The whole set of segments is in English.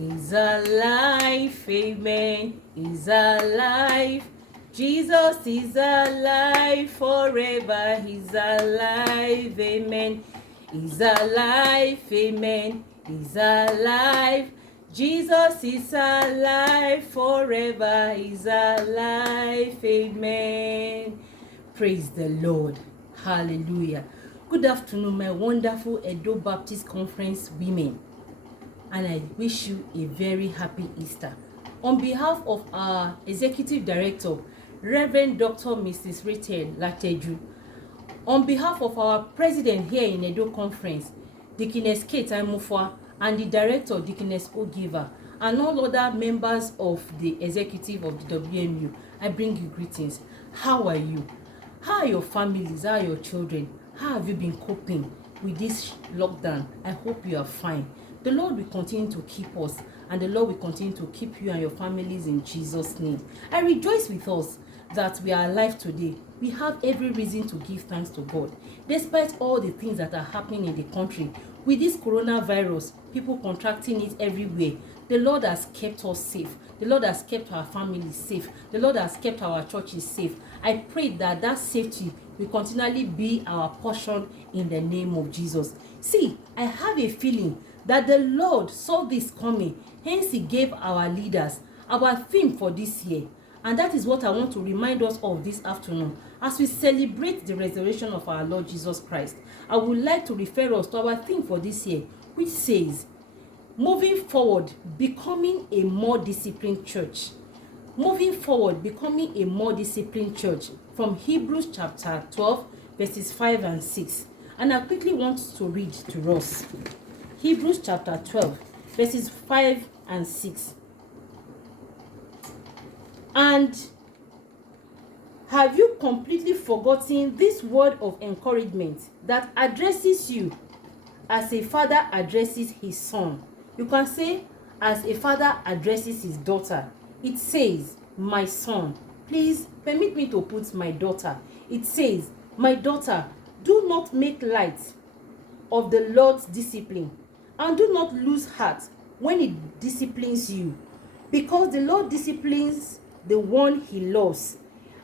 is alive, amen, is alive. Jesus is alive forever, he's alive, amen, he's alive, amen, he's alive. Jesus is alive forever, he's alive, amen. Praise the Lord. Hallelujah. Good afternoon, my wonderful Edo Baptist Conference women, and I wish you a very happy Easter. On behalf of our Executive Director, Reverend Dr. Mrs. Rachel Lateju, on behalf of our President here in Edo Conference, Deaconess Kate Aimufwa, and the Director, Deaconess Ogiva, and all other members of the Executive of the WMU, I bring you greetings. How are you? How are your families? How are your children? How have you been coping with this lockdown? I hope you are fine. The Lord will continue to keep us, and the Lord will continue to keep you and your families in Jesus' name. I rejoice with us that we are alive today. We have every reason to give thanks to God. Despite all the things that are happening in the country, with this coronavirus, people contracting it everywhere, the Lord has kept us safe. The Lord has kept our families safe. The Lord has kept our churches safe. I pray that that safety will continually be our portion in the name of Jesus. See, I have a feeling that the Lord saw this coming, hence he gave our leaders our theme for this year. And that is what I want to remind us of this afternoon as we celebrate the resurrection of our Lord Jesus Christ. I would like to refer us to our theme for this year, which says, moving forward, becoming a more disciplined church. Moving forward, becoming a more disciplined church, from Hebrews chapter 12, verses 5 and 6. And I quickly want to read to us. Hebrews chapter 12, verses 5 and 6. And have you completely forgotten this word of encouragement that addresses you as a father addresses his son? You can say, as a father addresses his daughter. It says, my son. Please permit me to put my daughter. It says, my daughter, do not make light of the Lord's discipline, and do not lose heart when he disciplines you, because the Lord disciplines the one he loves,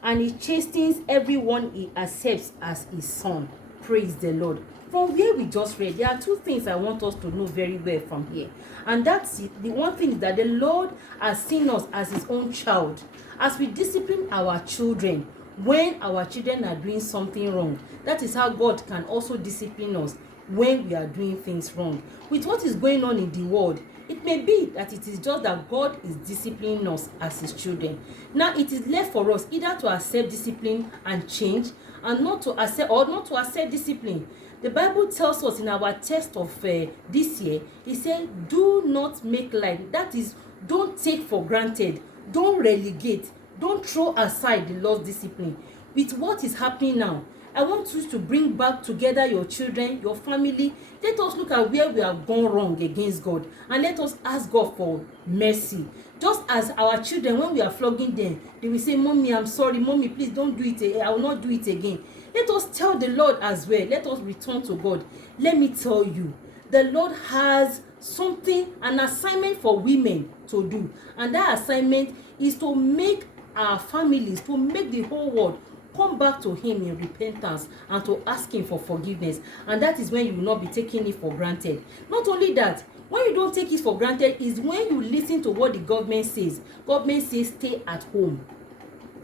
and he chastens everyone he accepts as his son. Praise the Lord. From where we just read, there are two things I want us to know very well from here. And that's it. The one thing is that the Lord has seen us as his own child. As we discipline our children, when our children are doing something wrong, that is how God can also discipline us when we are doing things wrong. With what is going on in the world, it may be that it is just that God is disciplining us as his children. Now it is left for us either to accept discipline and change, and not to accept discipline. The Bible tells us in our text of this year, it said, do not make light. That is, don't take for granted, don't relegate, don't throw aside the Lord's discipline. With what is happening now, I want you to bring back together your children, your family. Let us look at where we have gone wrong against God, and let us ask God for mercy. Just as our children, when we are flogging them, they will say, Mommy, I'm sorry. Mommy, please don't do it. I will not do it again. Let us tell the Lord as well. Let us return to God. Let me tell you, the Lord has something, an assignment for women to do. And that assignment is to make our families, to make the whole world come back to him in repentance and to ask him for forgiveness. And that is when you will not be taking it for granted. Not only that, when you don't take it for granted is when you listen to what the government says. Government says stay at home.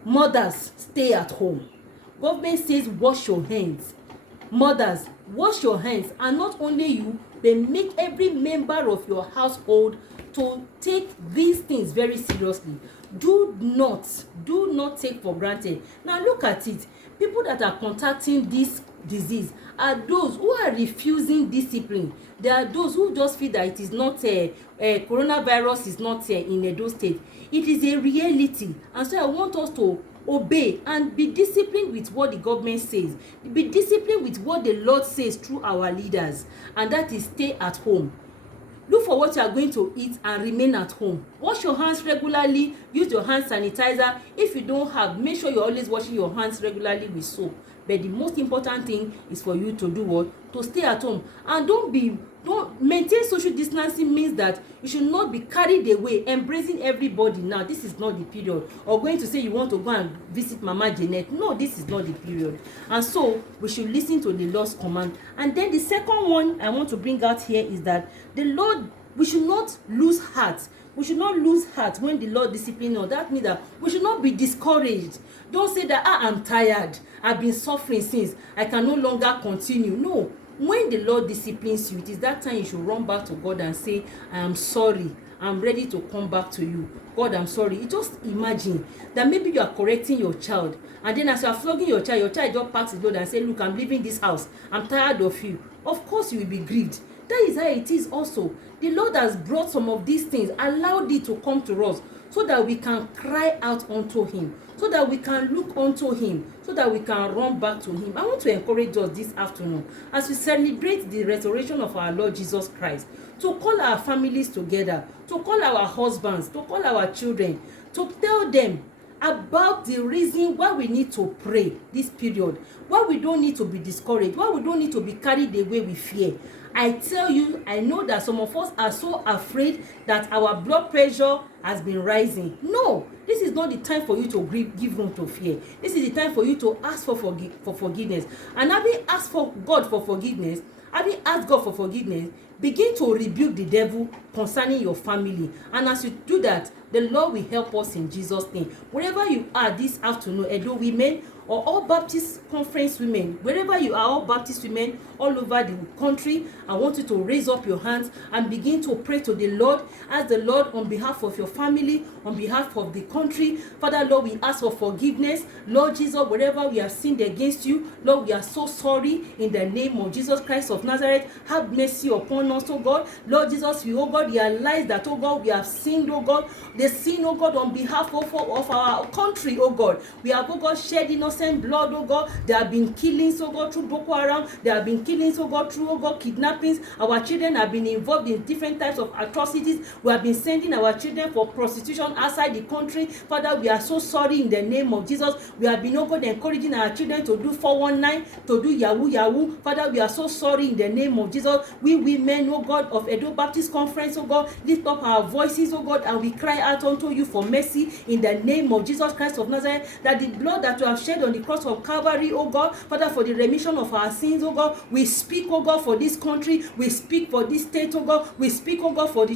Mothers, stay at home. Government says wash your hands. Mothers, wash your hands. And not only you, they make every member of your household to take these things very seriously. Do not take for granted. Now look at it. People that are contacting this disease are those who are refusing discipline. They are those who just feel that it is not coronavirus is not in Edo State. It is a reality, and so I want us to obey and be disciplined with what the government says. Be disciplined with what the Lord says through our leaders, and that is stay at home. Look for what you are going to eat and remain at home. Wash your hands regularly. Use your hand sanitizer. If you don't have, make sure you're always washing your hands regularly with soap. But the most important thing is for you to do what? To stay at home. And don't maintain social distancing means that you should not be carried away, embracing everybody. Now, this is not the period. Or going to say you want to go and visit Mama Janet. No, this is not the period. And so, we should listen to the Lord's command. And then the second one I want to bring out here is that the Lord, we should not lose heart. We should not lose heart when the Lord disciplines us. That means that we should not be discouraged. Don't say that, I'm tired. I've been suffering since. I can no longer continue. No. When the Lord disciplines you, it is that time you should run back to God and say, I am sorry. I'm ready to come back to you. God, I'm sorry. You just imagine that maybe you are correcting your child. And then as you are flogging your child just packs his load and say, look, I'm leaving this house. I'm tired of you. Of course you will be grieved. That is how it is also. The Lord has brought some of these things, allowed it to come to us so that we can cry out unto him, so that we can look unto him, so that we can run back to him. I want to encourage us this afternoon as we celebrate the resurrection of our Lord Jesus Christ, to call our families together, to call our husbands, to call our children, to tell them about the reason why we need to pray this period, why we don't need to be discouraged, why we don't need to be carried away with fear. I tell you, I know that some of us are so afraid that our blood pressure has been rising. No, this is not the time for you to give room to fear. This is the time for you to ask for forgiveness. And having asked for God for forgiveness, having asked God for forgiveness, begin to rebuke the devil concerning your family. And as you do that, the Lord will help us in Jesus' name. Wherever you are this afternoon, Edo women, or all Baptist conference women, wherever you are, all Baptist women all over the country, I want you to raise up your hands and begin to pray to the Lord. Ask the Lord on behalf of your family, on behalf of the country. Father, Lord, we ask for forgiveness. Lord Jesus, wherever we have sinned against you, Lord, we are so sorry in the name of Jesus Christ of Nazareth. Have mercy upon us, oh God. Lord Jesus, we, oh God, realize that, oh God, we have sinned, oh God. The sin, oh God, on behalf of our country, oh God. We have, oh God, shed innocent blood, oh God. There have been killings, oh God, through Boko Haram. There have been killings, oh God, through, oh God, kidnappings. Our children have been involved in different types of atrocities. We have been sending our children for prostitution outside the country. Father, we are so sorry in the name of Jesus. We have been, oh God, encouraging our children to do 419, to do yahoo. Father, we are so sorry in the name of Jesus. We women, oh God, of Edo Baptist Conference, oh God, lift up our voices, oh God, and we cry out unto you for mercy in the name of Jesus Christ of Nazareth, that the blood that you have shed on the cross of Calvary, oh God, Father, for the remission of our sins, oh God, we speak, oh God, for this country, we speak for this state, oh God, we speak, oh God, for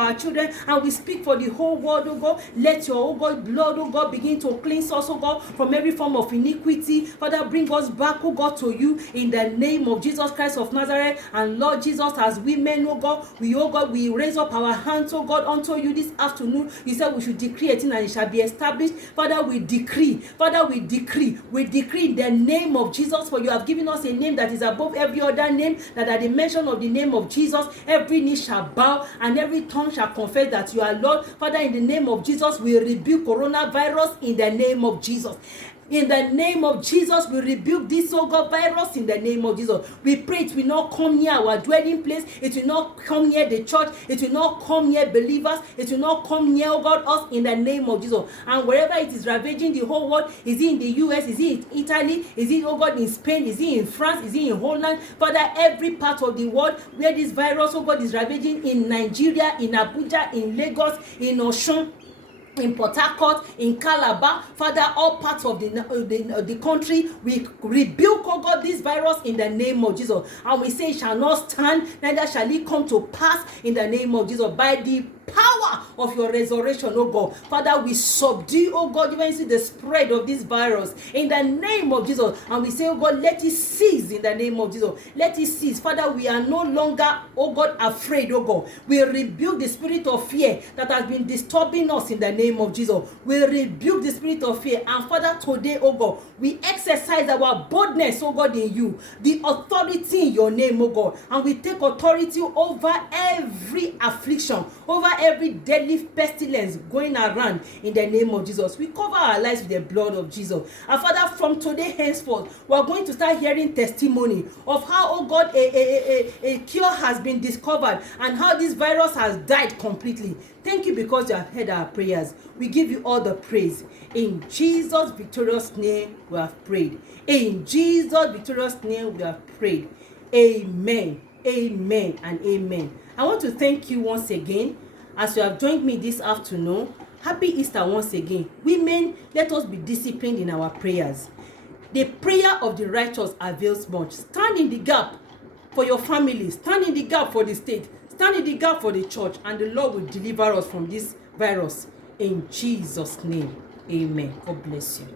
our children, and we speak for the whole world, oh God. Let your, oh God, blood, oh God, begin to cleanse us, oh God, from every form of iniquity. Father, bring us back, oh God, to you in the name of Jesus Christ of Nazareth. And Lord Jesus, as women, oh God, we raise up our hands, oh God, unto you this afternoon. You said we should decree a thing and it shall be established. Father, we decree in the name of Jesus, for you have given us a name that is above every other name, that at the mention of the name of Jesus, every knee shall bow and every tongue shall confess that you are Lord. Father, in the name of Jesus, we rebuke coronavirus in the name of Jesus. In the name of Jesus, we rebuke this, oh God, virus in the name of Jesus. We pray it will not come near our dwelling place. It will not come near the church. It will not come near believers. It will not come near, oh God, us in the name of Jesus. And wherever it is ravaging the whole world, is it in the US? Is it in Italy? Is it, oh God, in Spain? Is it in France? Is it in Holland? Father, every part of the world where this virus, oh God, is ravaging, in Nigeria, in Abuja, in Lagos, in Osun, in Port Harcourt, in Calabar, Father, all parts of the country, we rebuke, oh God, this virus in the name of Jesus. And we say it shall not stand, neither shall it come to pass in the name of Jesus. By the power of your resurrection, oh God, Father, we subdue, oh God, even see the spread of this virus in the name of Jesus. And we say, oh God, let it cease in the name of Jesus. Let it cease. Father, we are no longer, oh God, afraid, oh God. We rebuke the spirit of fear that has been disturbing us in the name of Jesus. We rebuke the spirit of fear. And Father, today, oh God, we exercise our boldness, oh God, in you, the authority in your name, oh God, and we take authority over every affliction, over every deadly pestilence going around in the name of Jesus. We cover our lives with the blood of Jesus. And Father, from today henceforth, we are going to start hearing testimony of how, oh God, a cure has been discovered and how this virus has died completely. Thank you because you have heard our prayers. We give you all the praise. In Jesus' victorious name we have prayed. In Jesus' victorious name we have prayed. Amen. Amen and amen. I want to thank you once again as you have joined me this afternoon. Happy Easter once again. Women, let us be disciplined in our prayers. The prayer of the righteous avails much. Stand in the gap for your family. Stand in the gap for the state. Stand in the gap for the church, and the Lord will deliver us from this virus. In Jesus' name, amen. God bless you.